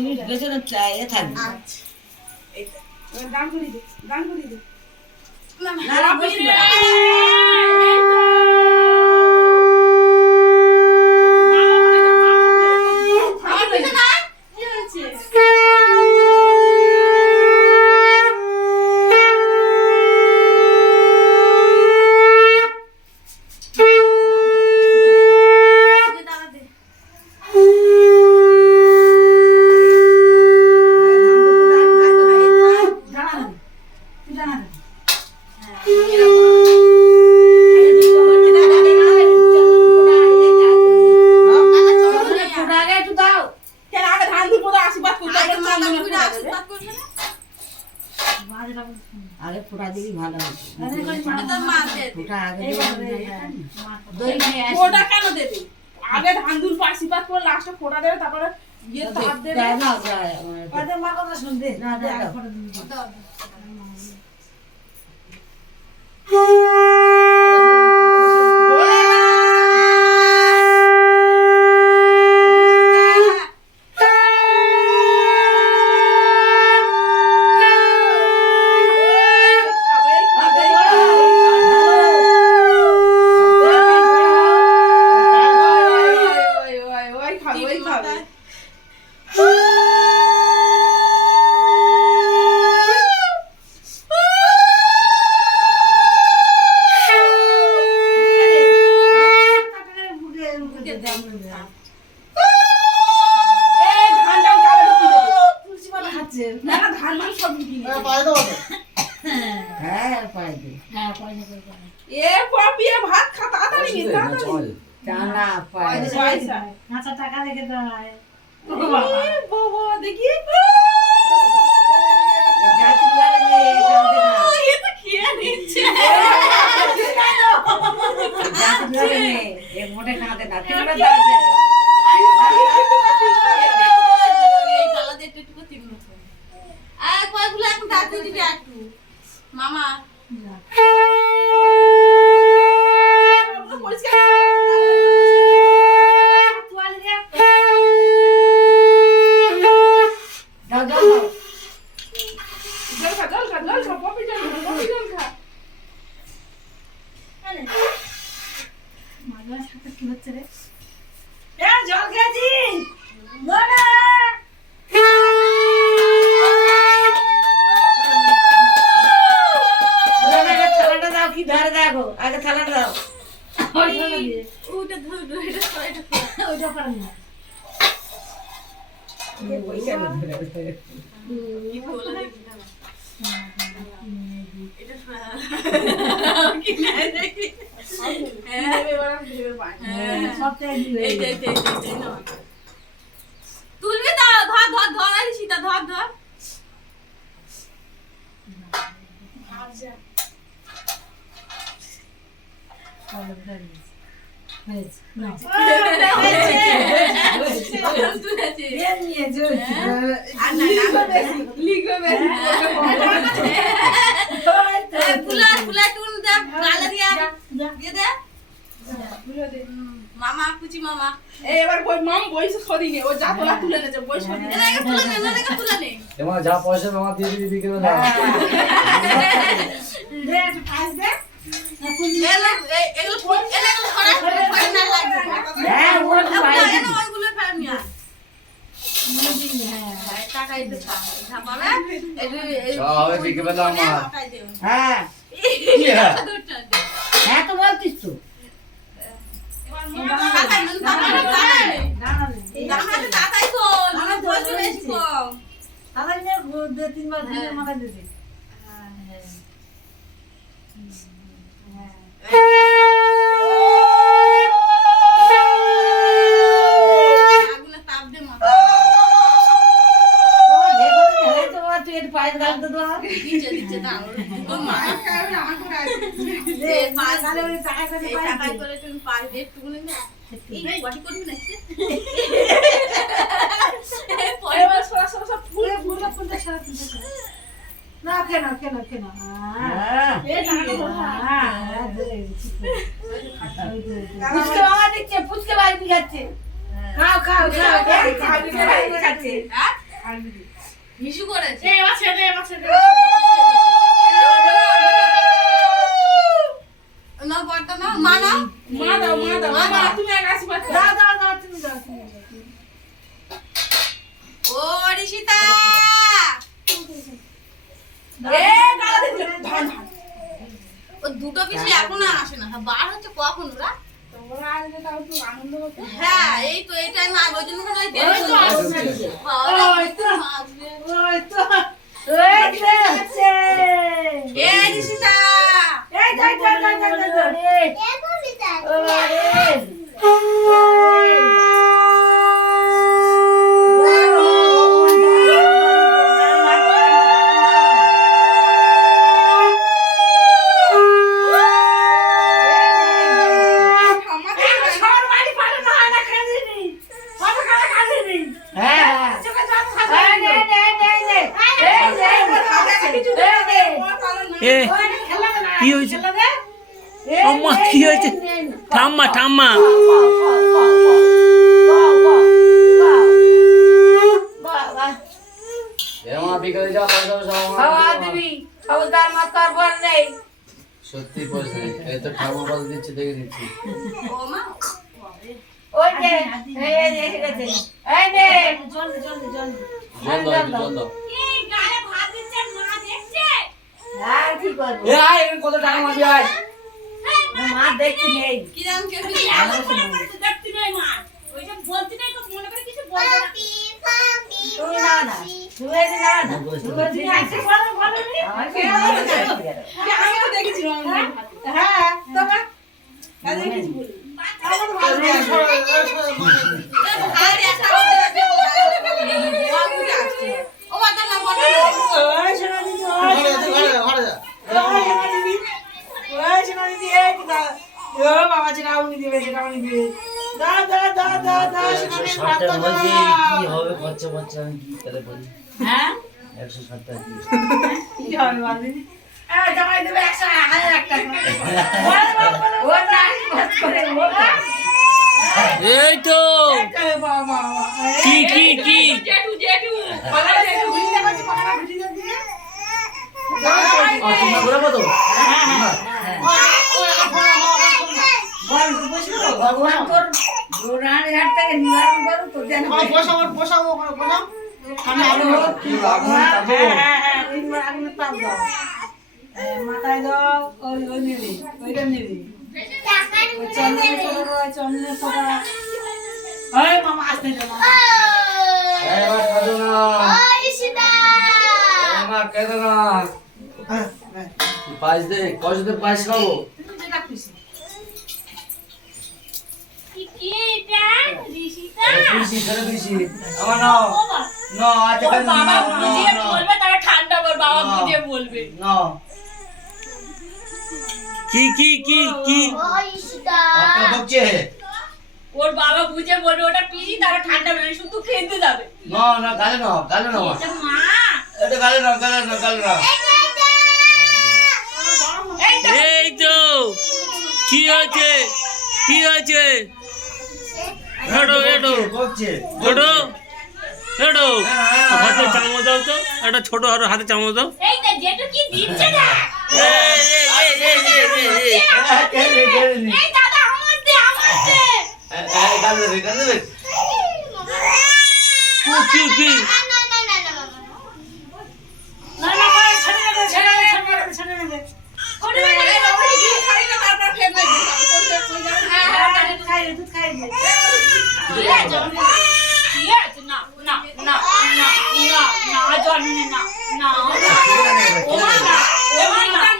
তুমি পেছনে এ থাকবে। গান করি দে, গান করি দে। না না বসবি না। আগে ফোটা দিবি ভালো হবে। ফোটা আগে ফোটা কেন দেবে? আগে ধান দুল আশীর্বাদ করে লাস্টে ফোটা দেবে, তারপরে ইয়ে তাপ দেবে। না যায় আমাদের মা কথা শুনবে না দে ফোটা দিবি। মামা তুলবি তো, ধর ধর ধর আরে সীতা ধর ধর। মামা কুচি মামা এবার বই মাম বইস সরিনি ও যা তোলা তুলে নেছে বই সরিনি না এটা তুলে নে না এটা তুলে নে তোমার যা পয়সা মামা দিয়ে দিবি বিকেলে না দে একটু পাস দে এগুলো খরা না লাগবে হ্যাঁ ওগুলো ফের নিয়া হ্যাঁ টাকা দিতে ছাপাবে সবাই বিকেলে না মা হ্যাঁ হ্যাঁ তো বলতিস তো মিশু করেছে এবার ছেড়ে এবার ছেড়ে না বড়টা না মা না মা দাও মা তুমি আগে আশীর্বাদ করো দাও তুমি দাও ও ঋষিতা এ কালা দেখো ধন ও দুটো পিসি এখনো আসে না বার হচ্ছে কখন ওরা তোমরা আজকে তাও একটু আনন্দ করতে হ্যাঁ এই তো এই টাইম আগে ওই জন্য কোনো ওই তো আসছে ওই তো এ ঋষিতা এই যাই এ কি হয়েছে আম্মা কি হয়েছে ঠাম্মা ঠাম্মা মা বিকেলে যা পয়সা সত্যি পয়সা নেই এই তো ঠাকুর বল দিচ্ছে দেখে নিচ্ছি ও মা জল দাও জল দাও এই গালে ভাত দিচ্ছে মা দেখছে এ আয় এখানে কত টাকা মারবি আয় মা দেখতে নেই কিরাম কে দেখতে নাই মা ওই যে বলতে নাই তো মনে করে কিছু বলবে না তুমি না না তুমি এসে না না তুমি আসছে বলো নি আমার কি আমি তো দেখেছিলাম হ্যাঁ তোমা আমি কিছু বলি ও বাবা না বলো ওই শোনা দিদি ওই শোনা দিদি এই কিটা ও বাবা চিরাউনি দিবে দা শোনা দিদি ভাত তো দাও কি হবে খরচা খরচা আমি কি করে বলি হ্যাঁ 160 টাকা কি হবে বলবি জামাই দেবে 100,000 টাকা ও না খরচ করে ও এই তো বাবা কি জেঠু জেঠু পালা দেখো ভিডিও দেখাচ্ছি পালা ভিডিও দিয়ে তুমি ঘুরাবো তো ভগবান তোর জোরান ঘাট থেকে নিবারণ করো তো যেন মাথায় দাও ওই নিবি ওইটা নিবি চন্দনের ফোটা ওই মামা আসতে দে মামা এই মা কাঁদো না মা কেঁদো না পাঁচ দে কয়শো পাঁচ খাবো যেটা খুশি কি এটা ঋষিতা খুশি ছেড়ে দিছি আমার নাও না আজ কেন বাবা না বুঝিয়ে বলবে তারা ঠান্ডা কর বাবা বুঝিয়ে বলবে না কি আপনি বকছে ওর বাবা বুঝে বলবে ওটা পিসি তারা ঠান্ডা মানে শুধু খেতে যাবে না গালে না মা এটা মা এটা গালে না এই তো কি হয়েছে এডো বকছে হাতে চামচ দাও তো একটা ছোট হাতে চামচ দাও এই না যেটু কি দিচ্ছে না এই দাদা আমার দে গালে কি না ছেড়ে নেবে ওরে বাবা কি খাই না তারপর ফের না খাই দুধ খাই দে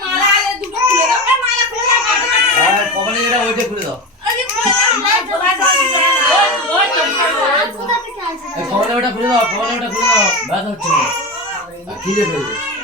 মালা দুটো খুলে দাও মালা খুলে দাও কখনো এটা ওইটা খুলে দাও কখনো ওটা খুলে দাও ব্যথা হচ্ছে খিদে পেয়েছে